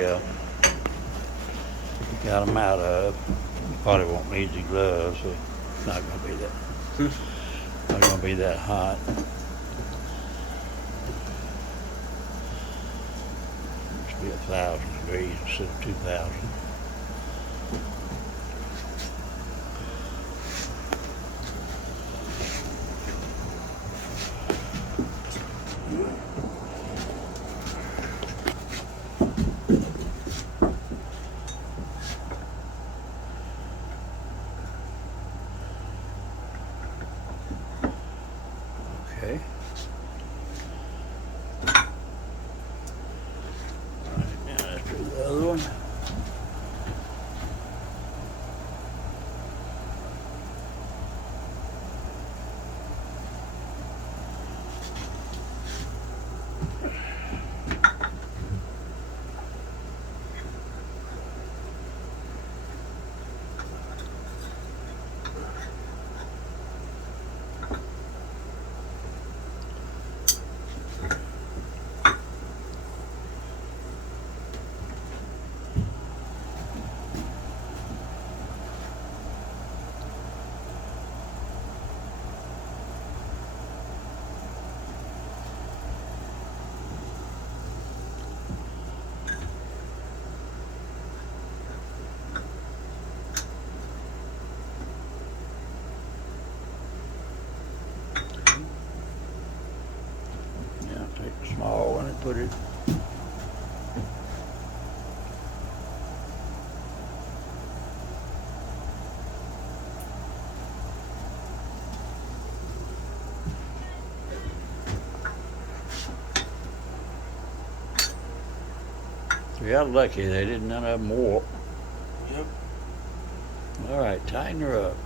Yeah, got them out of. Probably won't need the gloves. So it's not gonna be that. Not gonna be that hot. Must be 1,000 degrees instead of 2,000. Okay. Now let's do the other one. Now take the small one and put it. We got lucky. They didn't none of them warp. Yep. All right, tighten her up.